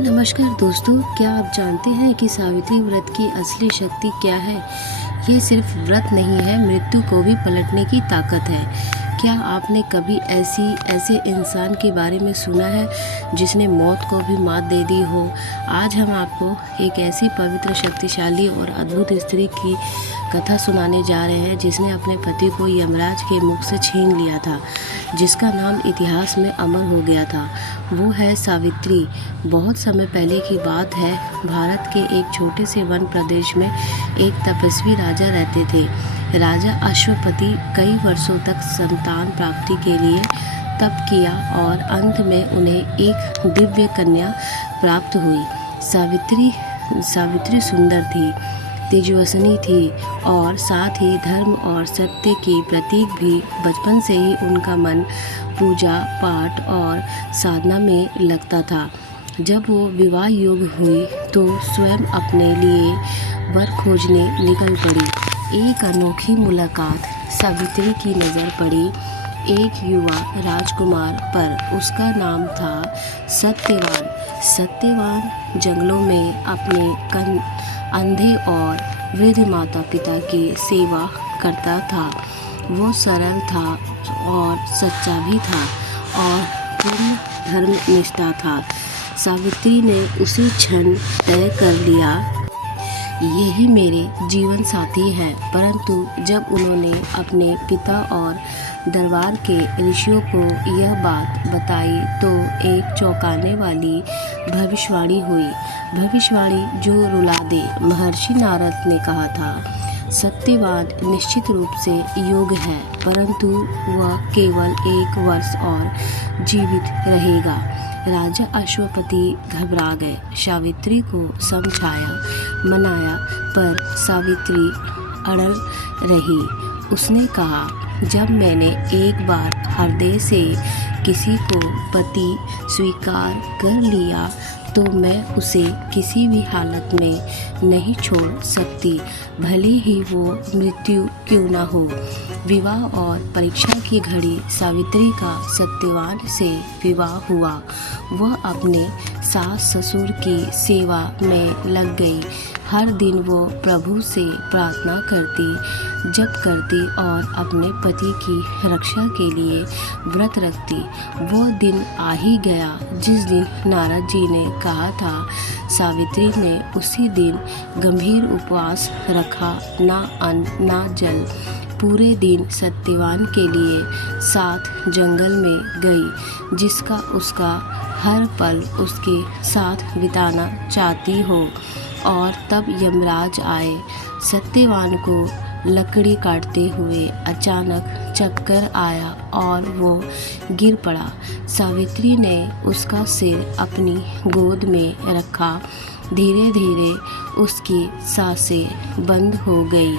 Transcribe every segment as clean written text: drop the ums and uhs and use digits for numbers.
नमस्कार दोस्तों, क्या आप जानते हैं कि सावित्री व्रत की असली शक्ति क्या है? ये सिर्फ व्रत नहीं है, मृत्यु को भी पलटने की ताकत है। क्या आपने कभी ऐसे इंसान के बारे में सुना है जिसने मौत को भी मात दे दी हो? आज हम आपको एक ऐसी पवित्र, शक्तिशाली और अद्भुत स्त्री की कथा सुनाने जा रहे हैं जिसने अपने पति को यमराज के मुख से छीन लिया था, जिसका नाम इतिहास में अमर हो गया था। वो है सावित्री। बहुत समय पहले की बात है। भारत के एक छोटे से वन प्रदेश में एक तपस्वी राजा रहते थे। राजा अश्वपति कई वर्षों तक संतान प्राप्ति के लिए तप किया और अंत में उन्हें एक दिव्य कन्या प्राप्त हुई। सावित्री सुंदर थी, तेजस्विनी थी और साथ ही धर्म और सत्य की प्रतीक भी। बचपन से ही उनका मन पूजा पाठ और साधना में लगता था। जब वो विवाह योग्य हुई तो स्वयं अपने लिए वर खोजने निकल पड़ी। एक अनोखी मुलाकात सावित्री की नज़र पड़ी एक युवा राजकुमार पर। उसका नाम था सत्यवान। सत्यवान जंगलों में अपने अंधे और वृद्ध माता पिता की सेवा करता था। वो सरल था और सच्चा भी था और पूर्ण धर्मनिष्ठा था। सावित्री ने उसी क्षण तय कर लिया, यही मेरे जीवन साथी है। परंतु जब उन्होंने अपने पिता और दरबार के ऋषियों को यह बात बताई तो एक चौंकाने वाली भविष्यवाणी हुई। भविष्यवाणी जो रुला दे। महर्षि नारद ने कहा था, सत्यवान निश्चित रूप से योग्य है, परंतु वह केवल 1 वर्ष और जीवित रहेगा। राजा अश्वपति घबरा गए। सावित्री को समझाया मनाया, पर सावित्री अड़ल रही। उसने कहा, जब मैंने एक बार हृदय से किसी को पति स्वीकार कर लिया तो मैं उसे किसी भी हालत में नहीं छोड़ सकती, भले ही वो मृत्यु क्यों न हो। विवाह और परीक्षा की घड़ी सावित्री का सत्यवान से विवाह हुआ। वह अपने सास ससुर की सेवा में लग गई। हर दिन वो प्रभु से प्रार्थना करती, जप करती और अपने पति की रक्षा के लिए व्रत रखती। वो दिन आ ही गया जिस दिन नारद जी ने कहा था। सावित्री ने उसी दिन गंभीर उपवास रखा, ना अन्न ना जल। पूरे दिन सत्यवान के लिए साथ जंगल में गई, जिसका उसका हर पल उसके साथ बिताना चाहती हो। और तब यमराज आए। सत्यवान को लकड़ी काटते हुए अचानक चक्कर आया और वो गिर पड़ा। सावित्री ने उसका सिर अपनी गोद में रखा। धीरे धीरे उसकी सांसें बंद हो गई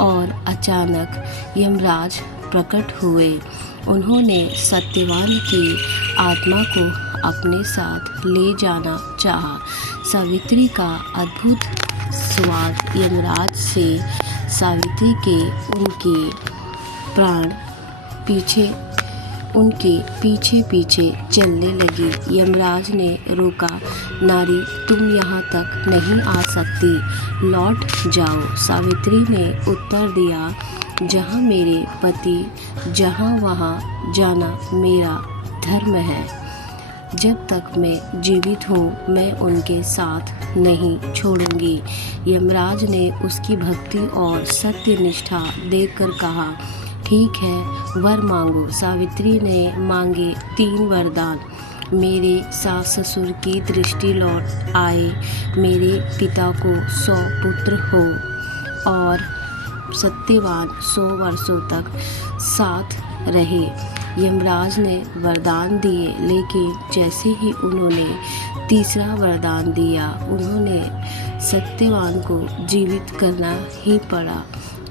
और अचानक यमराज प्रकट हुए। उन्होंने सत्यवान की आत्मा को अपने साथ ले जाना चाहा। सावित्री का अद्भुत संवाद यमराज से सावित्री के उनके पीछे पीछे चलने लगी। यमराज ने रोका, नारी तुम यहाँ तक नहीं आ सकती, लौट जाओ। सावित्री ने उत्तर दिया, जहाँ मेरे पति जहाँ वहाँ जाना मेरा धर्म है। जब तक मैं जीवित हूँ मैं उनके साथ नहीं छोड़ूंगी। यमराज ने उसकी भक्ति और सत्य निष्ठा देखकर कहा, ठीक है, वर मांगो। सावित्री ने मांगे 3 वरदान। मेरे सास ससुर की दृष्टि लौट आए, मेरे पिता को 100 पुत्र हो और सत्यवान 100 वर्षों तक साथ रहे। यमराज ने वरदान दिए, लेकिन जैसे ही उन्होंने तीसरा वरदान दिया, उन्होंने सत्यवान को जीवित करना ही पड़ा,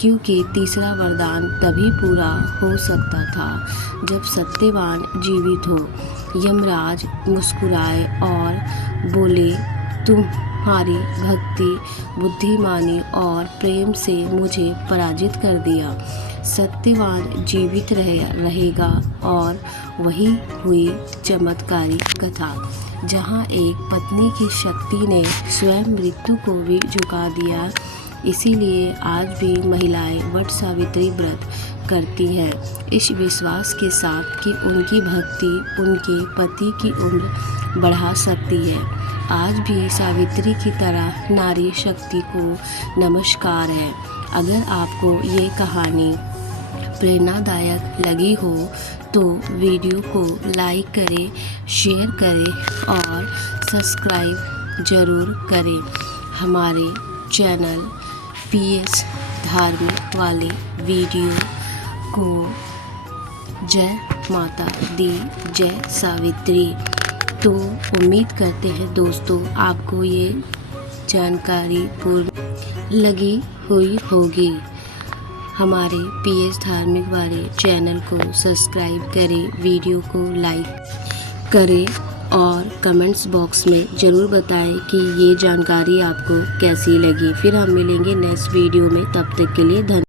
क्योंकि तीसरा वरदान तभी पूरा हो सकता था जब सत्यवान जीवित हो। यमराज मुस्कुराए और बोले, तुम्हारी भक्ति, बुद्धिमानी और प्रेम से मुझे पराजित कर दिया। सत्यवान जीवित रहेगा। और वही हुई चमत्कारी कथा, जहाँ एक पत्नी की शक्ति ने स्वयं मृत्यु को भी झुका दिया। इसीलिए आज भी महिलाएं वट सावित्री व्रत करती हैं, इस विश्वास के साथ कि उनकी भक्ति उनके पति की उम्र बढ़ा सकती है। आज भी सावित्री की तरह नारी शक्ति को नमस्कार है। अगर आपको ये कहानी प्रेरणादायक लगी हो तो वीडियो को लाइक करें, शेयर करें और सब्सक्राइब ज़रूर करें। हमारे चैनल PS धार्मिक वाले वीडियो को जय माता दी, जय सावित्री। तो उम्मीद करते हैं दोस्तों आपको ये जानकारी पूर्ण लगी हुई होगी। हमारे PS धार्मिक वाले चैनल को सब्सक्राइब करें, वीडियो को लाइक करें और कमेंट्स बॉक्स में ज़रूर बताएं कि ये जानकारी आपको कैसी लगी। फिर हम मिलेंगे नेक्स्ट वीडियो में, तब तक के लिए धन्यवाद।